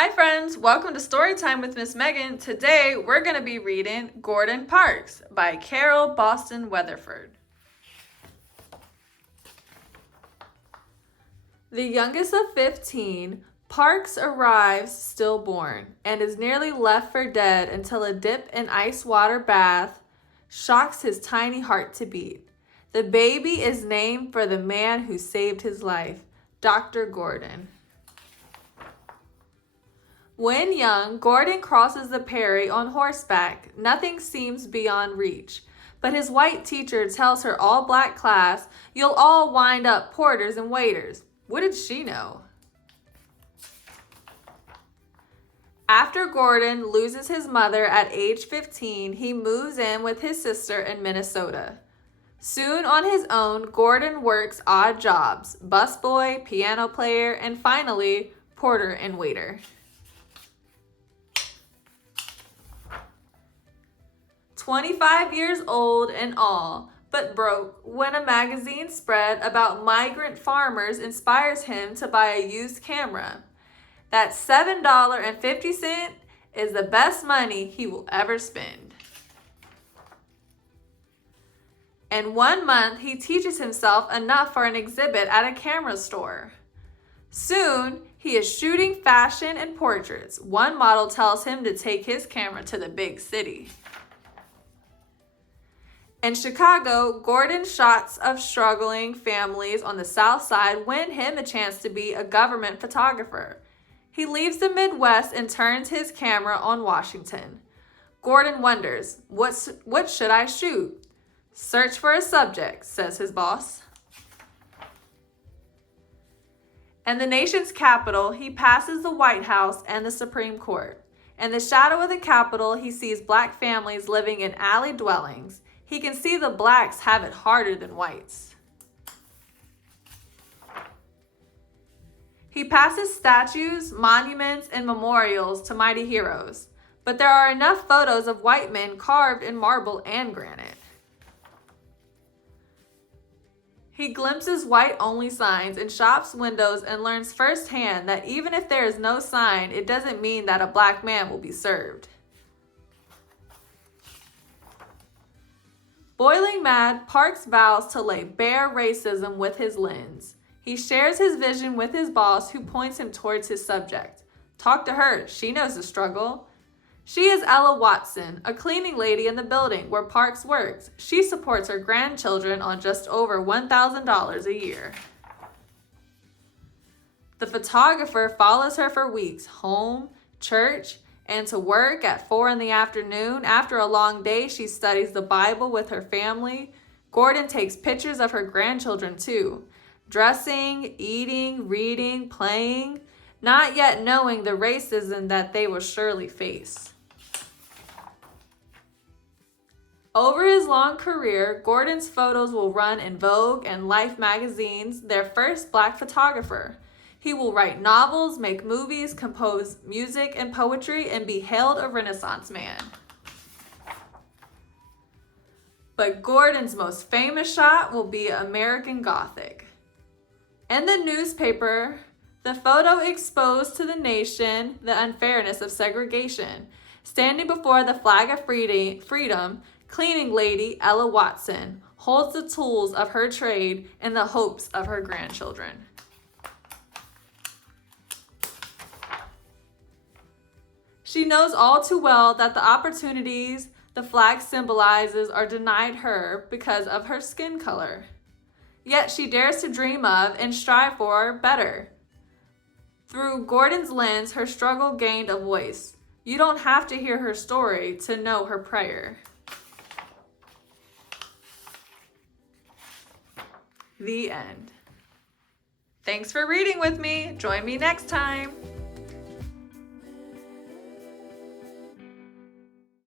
Hi friends, welcome to Storytime with Miss Megan. Today we're going to be reading Gordon Parks by Carole Boston Weatherford. The youngest of 15, Parks arrives stillborn and is nearly left for dead until a dip in ice water bath shocks his tiny heart to beat. The baby is named for the man who saved his life, Dr. Gordon. When young, Gordon crosses the prairie on horseback. Nothing seems beyond reach. But his white teacher tells her all-black class, "You'll all wind up porters and waiters." What did she know? After Gordon loses his mother at age 15, he moves in with his sister in Minnesota. Soon on his own, Gordon works odd jobs: busboy, piano player, and finally, porter and waiter. 25 years old in all, but broke when a magazine spread about migrant farmers inspires him to buy a used camera. That $7.50 is the best money he will ever spend. In 1 month, he teaches himself enough for an exhibit at a camera store. Soon, he is shooting fashion and portraits. One model tells him to take his camera to the big city. In Chicago, Gordon's shots of struggling families on the South Side win him a chance to be a government photographer. He leaves the Midwest and turns his camera on Washington. Gordon wonders, what should I shoot? "Search for a subject," says his boss. In the nation's capital, he passes the White House and the Supreme Court. In the shadow of the Capitol, he sees black families living in alley dwellings. He can see the blacks have it harder than whites. He passes statues, monuments, and memorials to mighty heroes, but there are enough photos of white men carved in marble and granite. He glimpses white-only signs in shops' windows and learns firsthand that even if there is no sign, it doesn't mean that a black man will be served. Boiling mad, Parks vows to lay bare racism with his lens. He shares his vision with his boss, who points him towards his subject. Talk to her, she knows the struggle. She is Ella Watson, a cleaning lady in the building where Parks works. She supports her grandchildren on just over $1,000 a year. The photographer follows her for weeks, home, church, and to work at 4 in the afternoon. After a long day, she studies the Bible with her family. Gordon takes pictures of her grandchildren too, dressing, eating, reading, playing, not yet knowing the racism that they will surely face. Over his long career, Gordon's photos will run in Vogue and Life magazines, their first black photographer. He will write novels, make movies, compose music and poetry, and be hailed a Renaissance man. But Gordon's most famous shot will be American Gothic. In the newspaper, the photo exposed to the nation the unfairness of segregation. Standing before the flag of freedom, cleaning lady Ella Watson holds the tools of her trade in the hopes of her grandchildren. She knows all too well that the opportunities the flag symbolizes are denied her because of her skin color. Yet she dares to dream of and strive for better. Through Gordon's lens, her struggle gained a voice. You don't have to hear her story to know her prayer. The end. Thanks for reading with me. Join me next time.